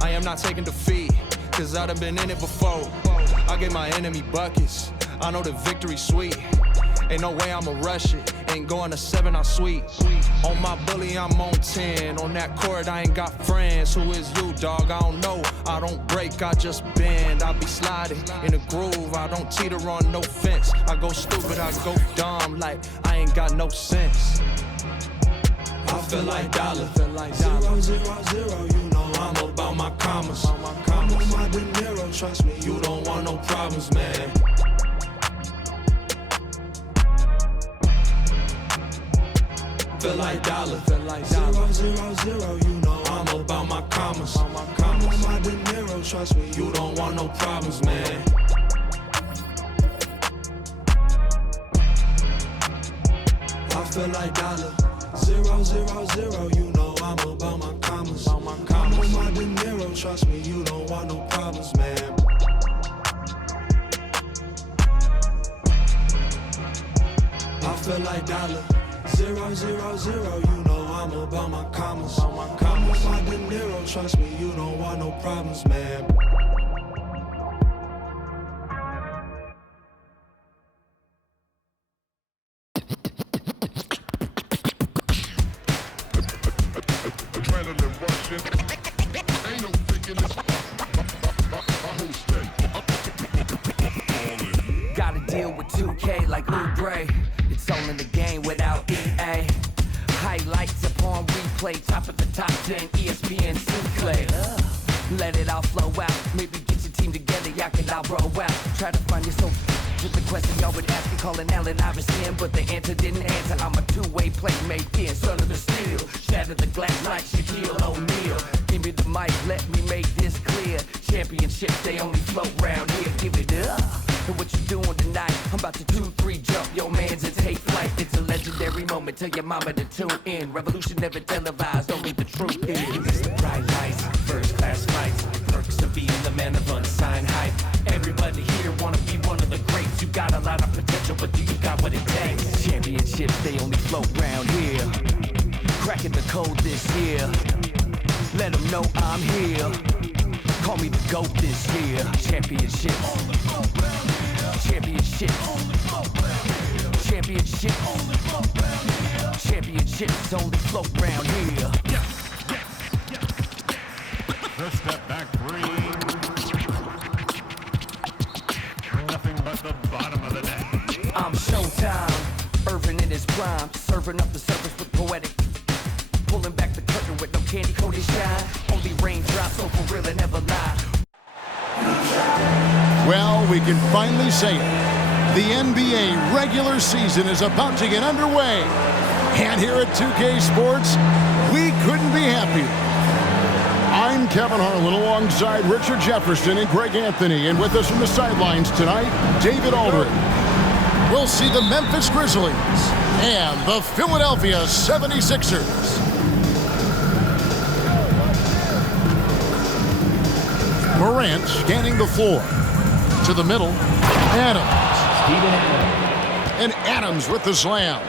I am not taking defeat, cause I done been in it before. I gave my enemy buckets, I know the victory's sweet. Ain't no way I'ma rush it, ain't going to 7, I'm sweet. On my bully, I'm on 10. On that court, I ain't got friends. Who is you, dog? I don't know. I don't break, I just bend. I be sliding in a groove, I don't teeter on no fence. I go stupid, I go dumb, like I ain't got no sense. I feel like dollar. 0, 0, 0, you know I'm about my commas. I'm on my De Niro, trust me, you don't want no problems, man. Feel like dollar. 0, 0, 0, you know I'm about my commas. I'm on my De Niro, trust me, you don't want no problems, man. I feel like dollar. 0, 0, 0, you know I'm about my commas. I'm on my De Niro, trust me, you don't want no problems, man. I feel like dollar. 0, 0, 0, you know I'm about my commas. I'm on my De Niro, trust me, you don't want no problems, man. Gotta deal with 2K like Oubre. It's all in the game without EA. Highlights upon replay, top of the top 10, ESPN Sinclair. Let it all flow out. Maybe get your team together, y'all can all roll out. Try to find yourself. Just the question y'all would ask me, calling Allen Iverson, but the answer didn't answer. I'm a two-way playmaker, son of the steel. Shatter the glass like Shaquille O'Neal. Give me the mic, let me make this clear. Championships, they only float round here. Give it up. And what you doing tonight? I'm about to 2-3 jump your mans and take flight. It's a legendary moment. Tell your mama to tune in. Revolution never televised. Only the truth is. It's the bright lights, first class flights. Perks of being the man of unsigned hype. Everybody here wanna be one of the greats. You got a lot of potential, but do you got what it takes? Championships, they only float round here. Cracking the code this year. Let them know I'm here. Call me the GOAT this year. Championships. Championships. Championships. Championships only float round here. The step back three. Nothing but the bottom of the net. I'm Showtime. Irvin in his prime. Serving up the surface with poetic. Pulling back the curtain with no candy coated shine. Only raindrops, so for real and never lie. Well, we can finally say it. The NBA regular season is about to get underway. And here at 2K Sports, we couldn't be happier. I'm Kevin Harlan alongside Richard Jefferson and Greg Anthony. And with us from the sidelines tonight, David Aldridge. We'll see the Memphis Grizzlies and the Philadelphia 76ers. Morant scanning the floor. To the middle, Adams. Steven Adams. And Adams with the slam.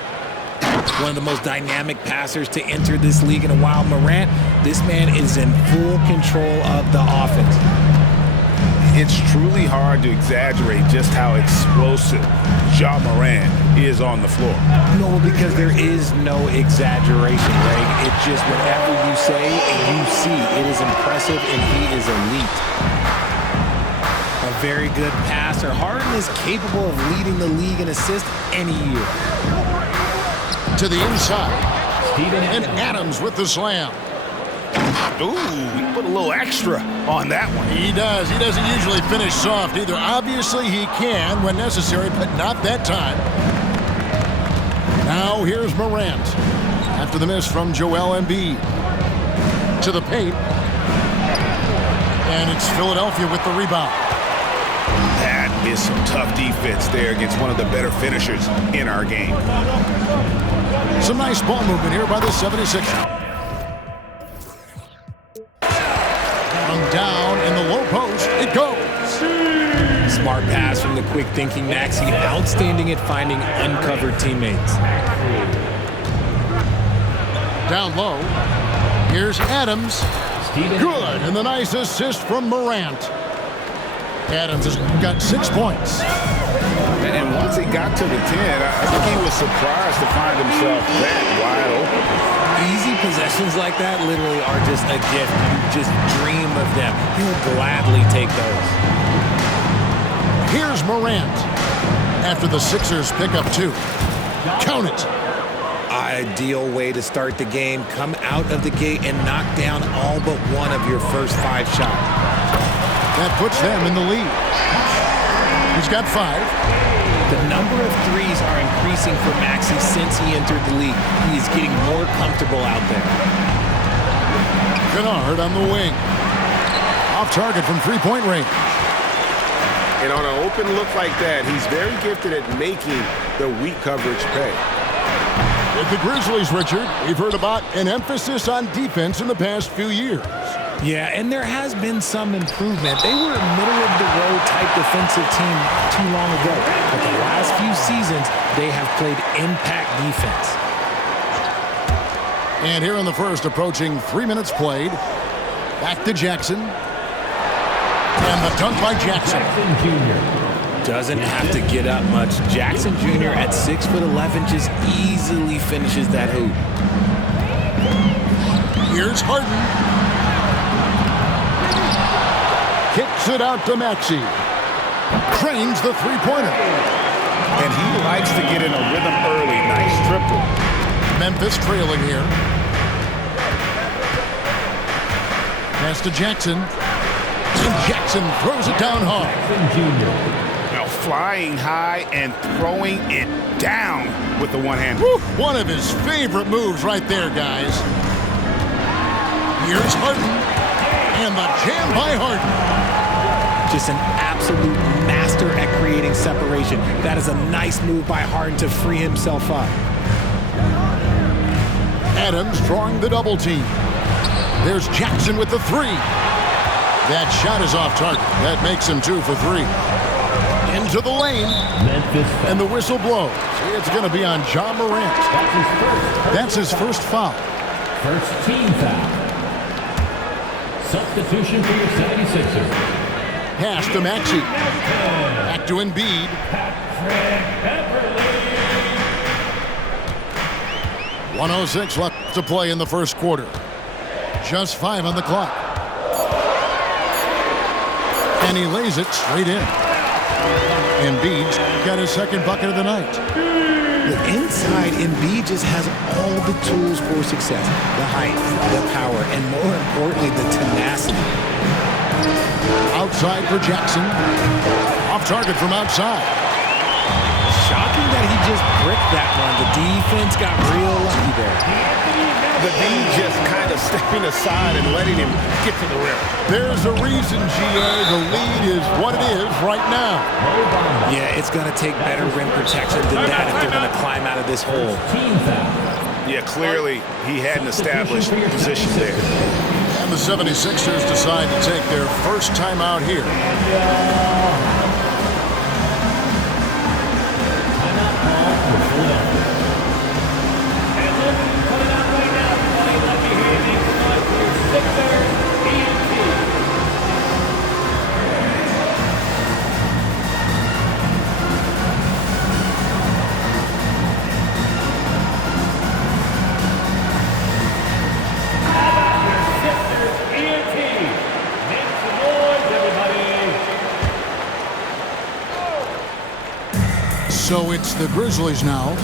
One of the most dynamic passers to enter this league in a while. Morant, this man is in full control of the offense. It's truly hard to exaggerate just how explosive Ja Morant is on the floor. No, because there is no exaggeration, Greg. It's just whatever you say and you see. It is impressive, and he is elite. A very good passer. Harden is capable of leading the league in assists any year. To the inside. Steven And Adams with the slam. Ooh, he put a little extra on that one. He does. He doesn't usually finish soft either. Obviously, he can when necessary, but not that time. Now, here's Morant. After the miss from Joel Embiid. To the paint. And it's Philadelphia with the rebound. That is some tough defense there against one of the better finishers in our game. Some nice ball movement here by the 76ers. Down in the low post, it goes. Smart pass from the quick-thinking Maxey. Outstanding at finding uncovered teammates. Down low. Here's Adams. Good, and the nice assist from Morant. Adams has got 6 points. And once he got to the 10, I think he was surprised to find himself that wide open. Easy possessions like that literally are just a gift. You just dream of them. He'll gladly take those. Here's Morant. After the Sixers pick up 2. Count it. Ideal way to start the game. Come out of the gate and knock down all but one of your first 5 shots. That puts them in the lead. He's got 5. The number of threes are increasing for Maxey since he entered the league. He is getting more comfortable out there. Kennard on the wing. Off target from three-point range. And on an open look like that, he's very gifted at making the weak coverage pay. With the Grizzlies, Richard, we've heard about an emphasis on defense in the past few years. Yeah, and there has been some improvement. They were a middle-of-the-road type defensive team too long ago. But the last few seasons, they have played impact defense. And here in the first, approaching 3 minutes played. Back to Jackson. And the dunk by Jackson. Doesn't have to get up much. Jackson Jr. at 6'11" just easily finishes that hoop. Here's Harden. Kicks it out to Maxey. Trains the three-pointer. And he likes to get in a rhythm early. Nice triple. Memphis trailing here. Pass to Jackson. And Jackson throws it down hard. Now flying high and throwing it down with the one-hand. One of his favorite moves right there, guys. Here's Harden. And the jam by Harden. Just an absolute master at creating separation. That is a nice move by Harden to free himself up. Adams drawing the double team. There's Jackson with the 3. That shot is off target. That makes him 2 for 3. Into the lane. And the whistle blows. It's going to be on Ja Morant. That's his first foul. First team foul. Substitution for your 76ers. Pass to Maxey. Back to Embiid. 1:06 left to play in the first quarter. Just 5 on the clock. And he lays it straight in. Embiid's got his second bucket of the night. The inside, Embiid just has all the tools for success. The height, the power, and more importantly, the tenacity. Outside for Jackson. Off target from outside. Shocking that he just bricked that one. The defense got real lucky there. The D just kind of stepping aside and letting him get to the rim. There's a reason, GA. The lead is what it is right now. Yeah, it's going to take better rim protection than that if they're going to climb out of this hole. Yeah, clearly he had an established position there. And the 76ers decide to take their first time out here. So it's the Grizzlies now.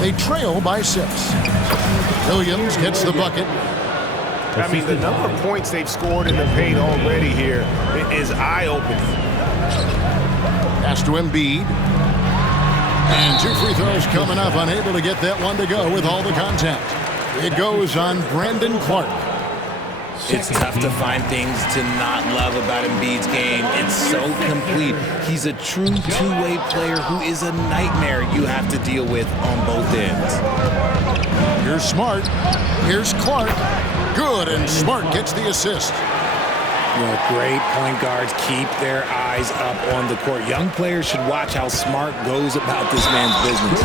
They trail by 6. Williams gets the bucket. I mean, the number of points they've scored in the paint already here is eye-opening. Pass to Embiid. And 2 free throws coming up. Unable to get that one to go with all the contact. It goes on Brandon Clark. It's tough to find things to not love about Embiid's game. It's so complete. He's a true two-way player who is a nightmare you have to deal with on both ends. Here's Smart. Here's Clark. Good, and Smart gets the assist. You know, great point guards keep their eyes up on the court. Young players should watch how Smart goes about this man's business.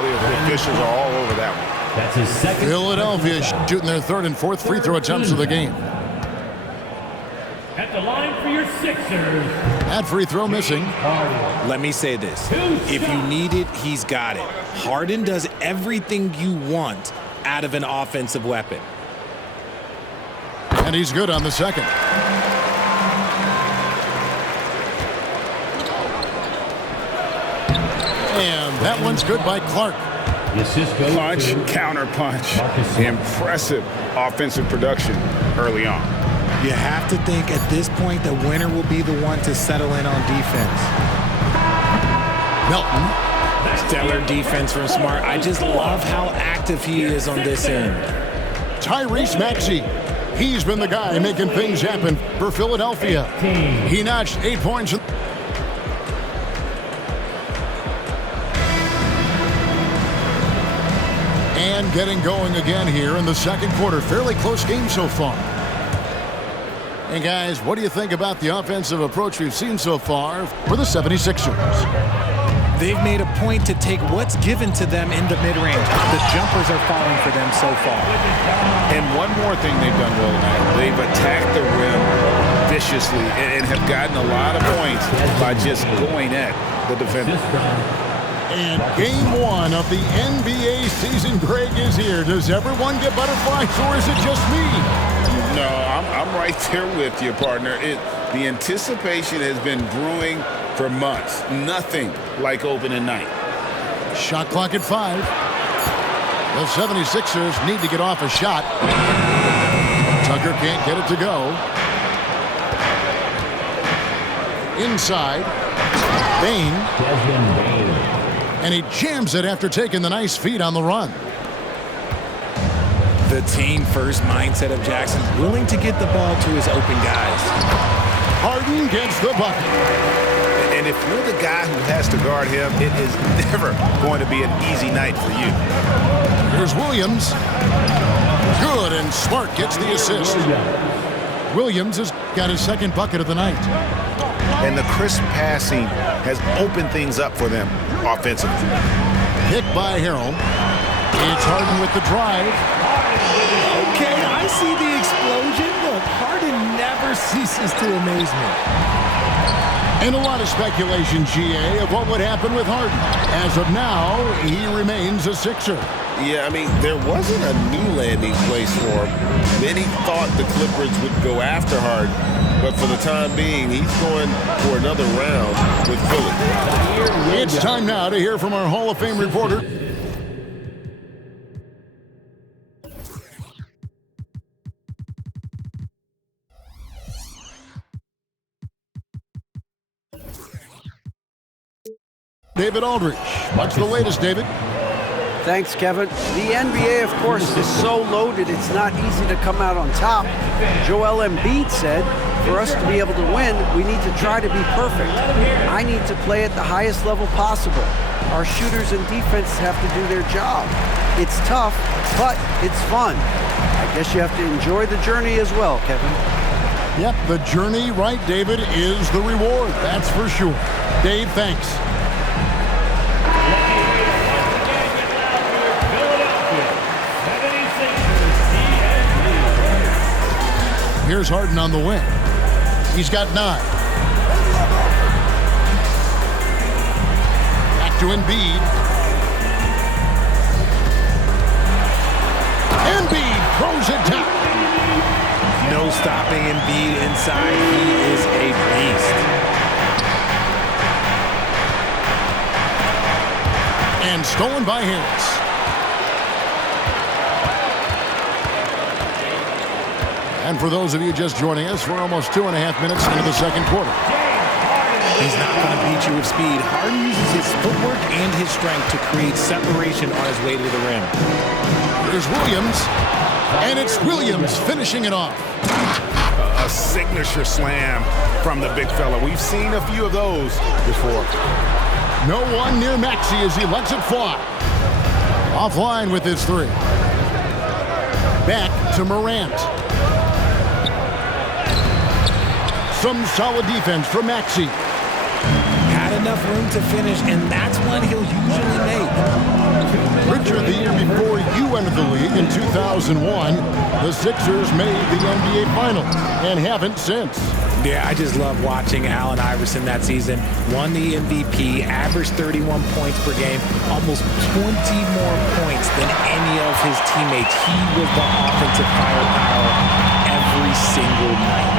saw the officials are all over that one. That's his second. Philadelphia shooting their third and fourth free throw attempts of the game. At the line for your Sixers. That free throw missing. Let me say this. If you need it, he's got it. Harden does everything you want out of an offensive weapon. And he's good on the second. And that one's good by Clark. The assist goes Punch, to counter punch. Marcus Smart. Impressive offensive production early on. You have to think at this point the winner will be the one to settle in on defense. Melton. Stellar defense from Smart. I just love how active he is on this end. Tyrese Maxey. He's been the guy making things happen for Philadelphia. He notched 8 points. And getting going again here in the second quarter. Fairly close game so far. And guys, what do you think about the offensive approach we've seen so far for the 76ers? They've made a point to take what's given to them in the mid-range. The jumpers are falling for them so far. And one more thing they've done well tonight. They've attacked the rim viciously and have gotten a lot of points by just going at the defender. And game one of the NBA season, Greg, is here. Does everyone get butterflies or is it just me? No, I'm right there with you, partner. The anticipation has been brewing for months. Nothing like opening night. Shot clock at 5. The 76ers need to get off a shot. Tucker can't get it to go. Inside. Bane. Desmond Bane. And he jams it after taking the nice feed on the run. The team-first mindset of Jackson, willing to get the ball to his open guys. Harden gets the bucket. And if you're the guy who has to guard him, it is never going to be an easy night for you. Here's Williams. Good, and Smart gets the assist. Williams has got his second bucket of the night. And the crisp passing has opened things up for them offensively. Picked by Harrell. It's Harden with the drive. Okay, I see the explosion. Look, Harden never ceases to amaze me. And a lot of speculation, GA, of what would happen with Harden. As of now, he remains a Sixer. Yeah, I mean, there wasn't a new landing place for him. Many thought the Clippers would go after Harden, but for the time being, he's going for another round with Philly. It's time now to hear from our Hall of Fame reporter. David Aldridge. What's the latest, David? Thanks, Kevin. The NBA, of course, is so loaded it's not easy to come out on top. Joel Embiid said, for us to be able to win, we need to try to be perfect. I need to play at the highest level possible. Our shooters and defense have to do their job. It's tough, but it's fun. I guess you have to enjoy the journey as well, Kevin. Yep, the journey, right, David, is the reward. That's for sure. Dave, thanks. Here's Harden on the wing. He's got 9. Back to Embiid. Embiid throws it down. No stopping Embiid inside. He is a beast. And stolen by Harris. And for those of you just joining us, we're almost 2.5 minutes into the second quarter. He's not going to beat you with speed. Harden uses his footwork and his strength to create separation on his way to the rim. Here's Williams. And it's Williams finishing it off. A signature slam from the big fella. We've seen a few of those before. No one near Maxey as he lets it fly. Offline with his 3. Back to Morant. Some solid defense from Maxey. Had enough room to finish, and that's one he'll usually make. Richard, the year before you entered the league in 2001, the Sixers made the NBA Finals and haven't since. Yeah, I just love watching Allen Iverson that season. Won the MVP, averaged 31 points per game, almost 20 more points than any of his teammates. He was the offensive firepower every single night.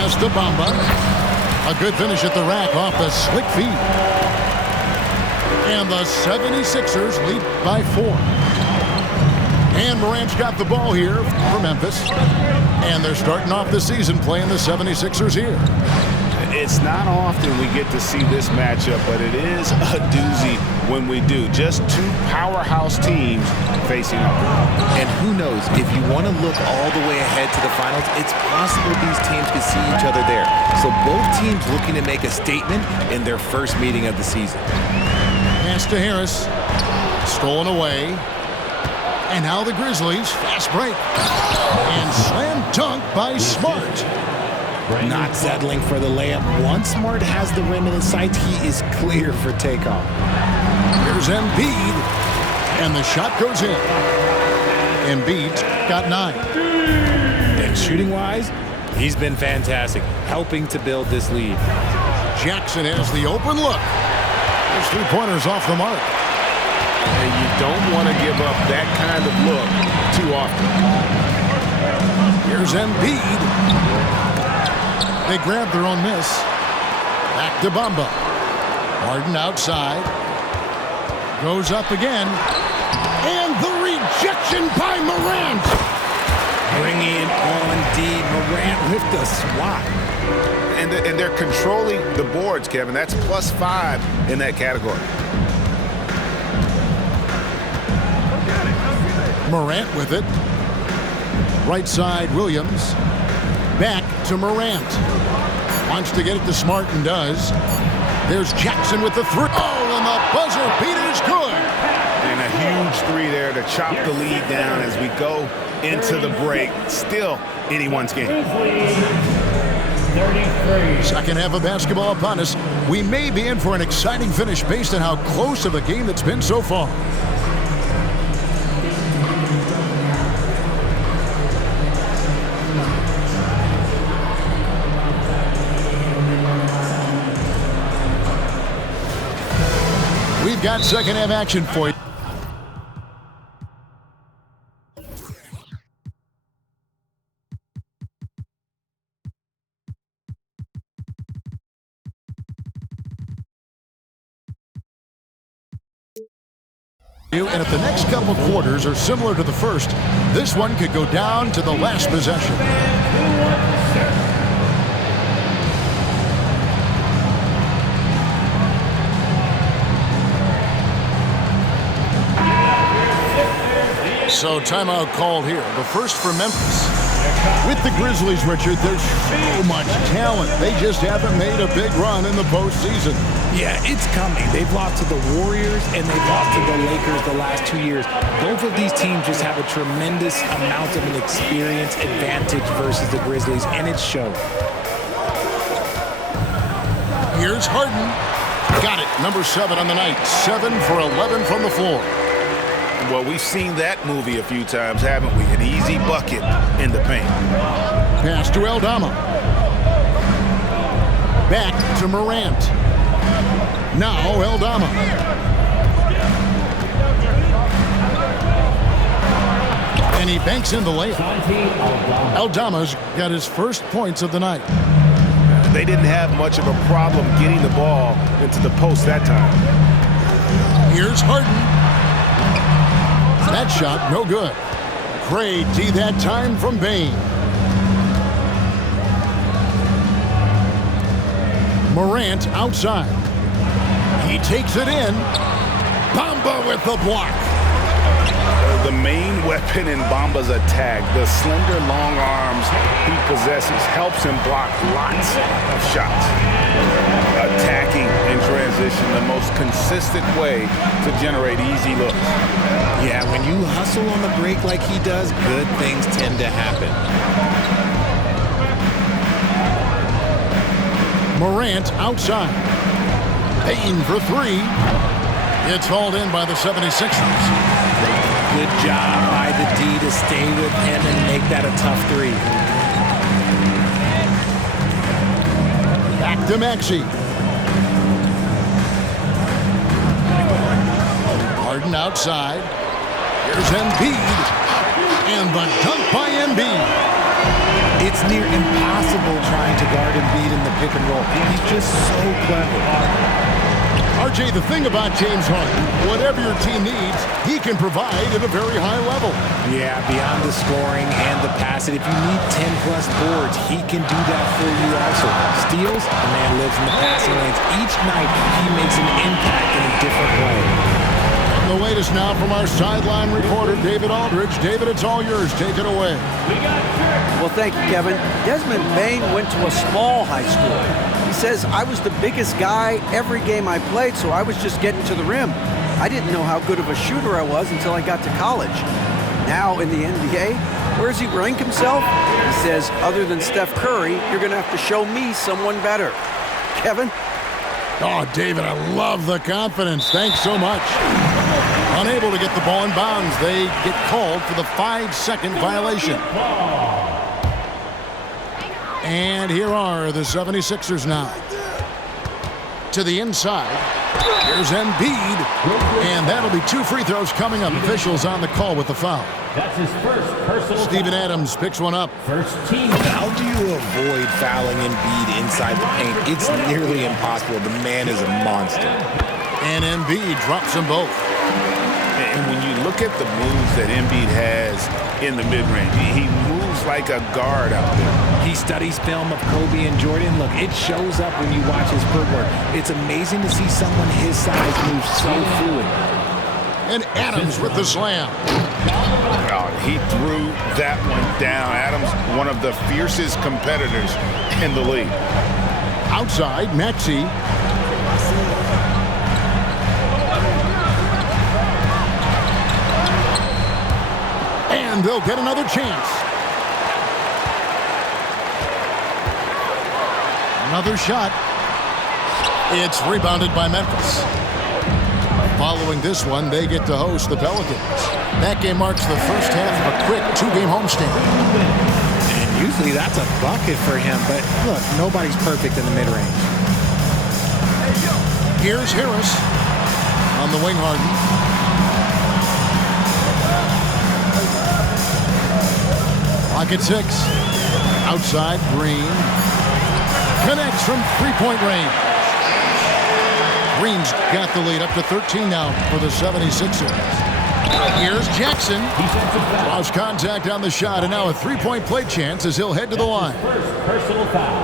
As to Bamba, a good finish at the rack off the slick feed. And the 76ers lead by 4. And Morant's got the ball here for Memphis. And they're starting off the season playing the 76ers here. It's not often we get to see this matchup, but it is a doozy when we do. Just two powerhouse teams facing off. And who knows, if you want to look all the way ahead to the finals, it's possible these teams could see each other there. So both teams looking to make a statement in their first meeting of the season. Pass to Harris. Stolen away. And now the Grizzlies. Fast break. And slam dunk by Smart. Not settling for the layup. Once Smart has the rim in his sights, he is clear for takeoff. Here's Embiid. And the shot goes in. Embiid's got 9. And shooting-wise, he's been fantastic, helping to build this lead. Jackson has the open look. There's 3-pointers off the mark. And you don't want to give up that kind of look too often. Here's Embiid. They grab their own miss. Back to Bamba. Harden outside. Goes up again. And the rejection by Morant. Bringing on D. Morant with the swat. And they're controlling the boards, Kevin. That's +5 in that category. Morant with it. Right side, Williams. Back to Morant. Wants to get it to Smart and does. There's Jackson with the 3. Oh, and the buzzer beater's good. And a huge 3 there to chop the lead down as we go into the break. Still anyone's game. 33. Second half of basketball upon us. We may be in for an exciting finish based on how close of a game that's been so far. We've got second half action for you. And if the next couple quarters are similar to the first, this one could go down to the last possession. So timeout called here. The first for Memphis. With the Grizzlies, Richard, there's so much talent. They just haven't made a big run in the postseason. Yeah, it's coming. They've lost to the Warriors and they've lost to the Lakers the last 2 years. Both of these teams just have a tremendous amount of an experience advantage versus the Grizzlies, and it shows. Here's Harden. Got it. Number 7 on the night. 7 for 11 from the floor. Well, we've seen that movie a few times, haven't we? An easy bucket in the paint. Pass to Aldama. Back to Morant. Now Aldama. And he banks in the layup. Aldama's got his first points of the night. They didn't have much of a problem getting the ball into the post that time. Here's Harden. That shot, no good. Great D that time from Bane. Morant outside. He takes it in. Bamba with the block. The main weapon in Bamba's attack, the slender long arms he possesses, helps him block lots of shots. Attacking in transition, the most consistent way to generate easy looks. Yeah, when you hustle on the break like he does, good things tend to happen. Morant outside. Payne for three. It's hauled in by the 76ers. Good job by the D to stay with him and make that a tough three. Back to Maxey. Harden outside. Here's Embiid. And the dunk by Embiid. It's near impossible trying to guard Embiid in the pick and roll. He's just so clever. RJ, the thing about James Harden, whatever your team needs, he can provide at a very high level. Yeah, beyond the scoring and the passing, if you need 10-plus boards, he can do that for you also. Steals, the man lives in the passing lanes. Each night, he makes an impact in a different way. The latest now from our sideline reporter, David Aldridge. David, it's all yours. Take it away. Well, thank you, Kevin. Desmond Bane went to a small high school. He says, I was the biggest guy every game I played, so I was just getting to the rim. I didn't know how good of a shooter I was until I got to college. Now in the NBA, where does he rank himself? He says, other than Steph Curry, you're going to have to show me someone better. Kevin? Oh, David, I love the confidence. Thanks so much. Unable to get the ball in bounds, they get called for the 5-second violation. And here are the 76ers now. To the inside. Here's Embiid. And that'll be 2 free throws coming up. Officials on the call with the foul. That's his first personal Steven foul. Adams picks one up. First team. How do you avoid fouling Embiid inside the paint? It's nearly impossible. The man is a monster. And Embiid drops them both. And when you look at the moves that Embiid has in the mid-range, he moves like a guard out there. He studies film of Kobe and Jordan. Look, it shows up when you watch his footwork. It's amazing to see someone his size move so fluid. And Adams with the slam. Oh, he threw that one down. Adams, one of the fiercest competitors in the league. Outside, Maxey. And they'll get another chance. Another shot. It's rebounded by Memphis. Following this one, they get to host the Pelicans. That game marks the first half of a quick 2-game homestand. And usually that's a bucket for him, but look, nobody's perfect in the mid-range. Here's Harris on the wing. Harden. Clock at 6. Outside, Green. Connects from three-point range. Green's got the lead up to 13 now for the 76ers. Here's Jackson. Draws contact on the shot, and now a three-point play chance as he'll head to the line.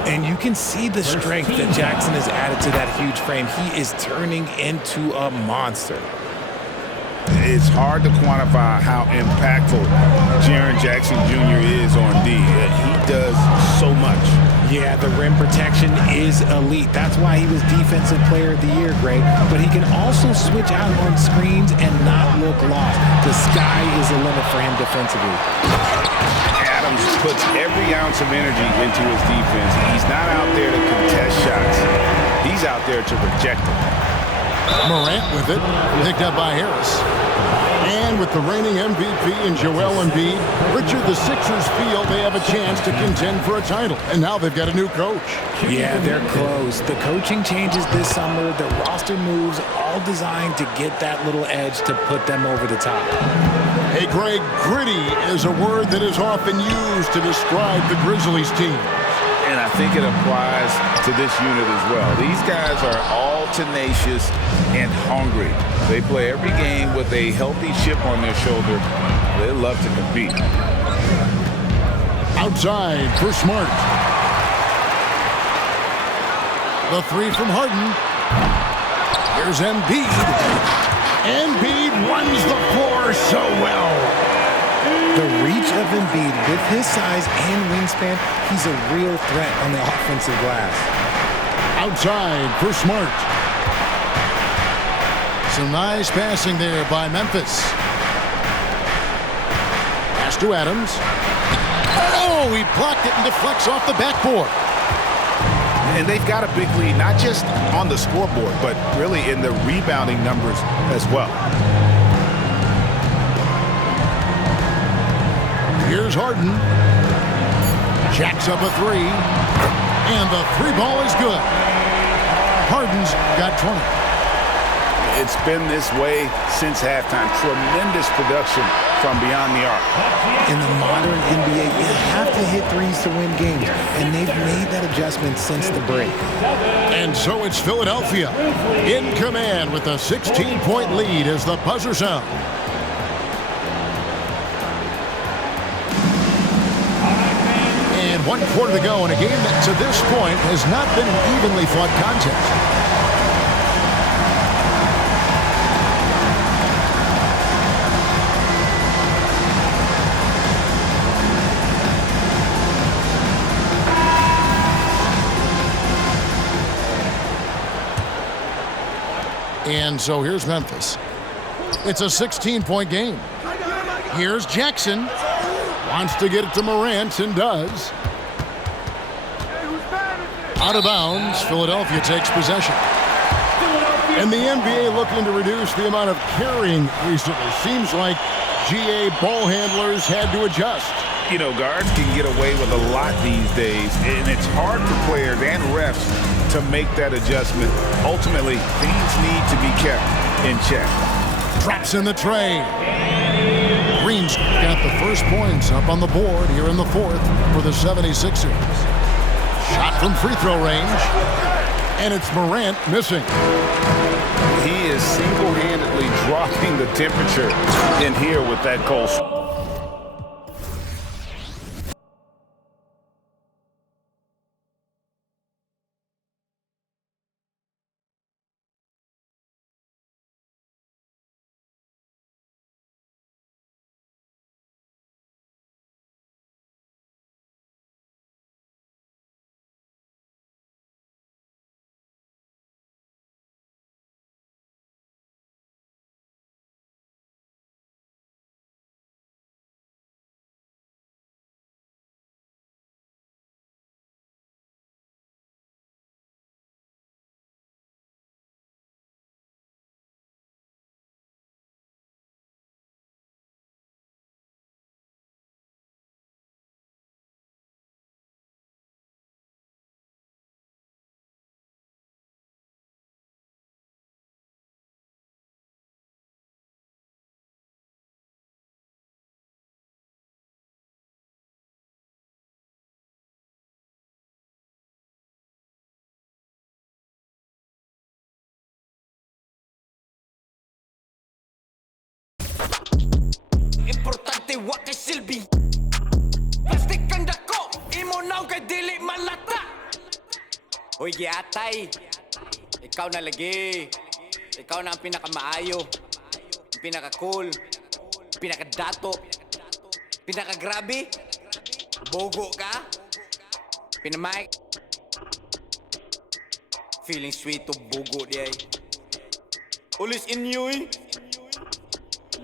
And you can see the strength that Jackson has added to that huge frame. He is turning into a monster. It's hard to quantify how impactful Jaren Jackson Jr. is on D. He does so much. Yeah, the rim protection is elite. That's why he was Defensive Player of the Year, Greg. But he can also switch out on screens and not look lost. The sky is the limit for him defensively. Adams puts every ounce of energy into his defense. He's not out there to contest shots. He's out there to reject them. Morant with it, picked up by Harris. And with the reigning MVP in Joel Embiid, Richard, the Sixers feel they have a chance to contend for a title. And now they've got a new coach. Yeah, they're close. The coaching changes this summer, the roster moves, all designed to get that little edge to put them over the top. Hey, Greg, gritty is a word that is often used to describe the Grizzlies team. And I think it applies to this unit as well. These guys are all tenacious and hungry. They play every game with a healthy chip on their shoulder. They love to compete. Outside for Smart. The three from Harden. Here's Embiid. Embiid runs the floor so well. The reach of Embiid with his size and wingspan, he's a real threat on the offensive glass. Outside for Smart. Some nice passing there by Memphis. Pass to Adams. Oh, he blocked it and deflects off the backboard. And they've got a big lead, not just on the scoreboard, but really in the rebounding numbers as well. Here's Harden. Jacks up a three. And the three ball is good. Harden's got 20. It's been this way since halftime. Tremendous production from beyond the arc. In the modern NBA, you have to hit threes to win games, and they've made that adjustment since the break. And so it's Philadelphia in command with a 16-point lead as the buzzer sounds. And 1 quarter to go in a game that to this point has not been an evenly fought contest. And so here's Memphis. It's a 16-point game. Here's Jackson. Wants to get it to Morant and does. Out of bounds, Philadelphia takes possession. And the NBA looking to reduce the amount of carrying recently. Seems like GA ball handlers had to adjust. You know, guards can get away with a lot these days, and it's hard for players and refs to make that adjustment. Ultimately, things need to be kept in check. Drops in the tray. Green's got the first points up on the board here in the fourth for the 76ers. Shot from free throw range. And it's Morant missing. He is single-handedly dropping the temperature in here with that cold. Importante wa kay silbi. Plastic kang dako, imo naw kay dili malata. Hoy giatay. Ikaw na lagi. Ikaw na ang pinakamaayo. Ang pinaka-cool. Pinaka-dato. Pinaka-grabe. Bogo ka. Pinamay. Feeling sweet to bogo di ay. Ulis inyo eh.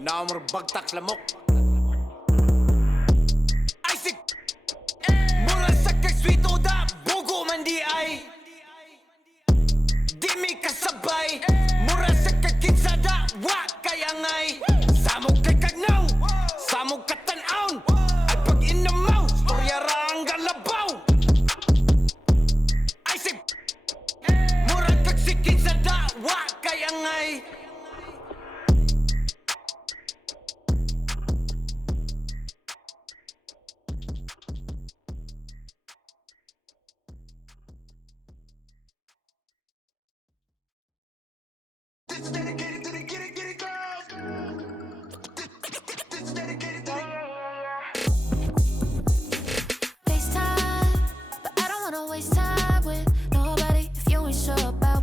Now more bagtak lamok. I see. Mura sa kay sweet oda bugo man di ay. Di mi kasabay. Mura sa kay kinsada wa kay angay. Samog kay kagnaw. Samog katanaon. At pag inamaw storya ra ang galabaw. I see. Mura kag si kinsada wa kay angay.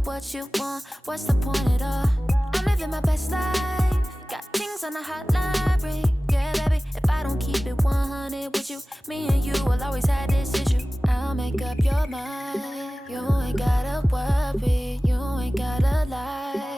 What you want, what's the point at all? I'm living my best life, got things on the hotline, yeah baby, if I don't keep it 100 with you, me and you will always have this issue. I'll make up your mind, you ain't gotta worry,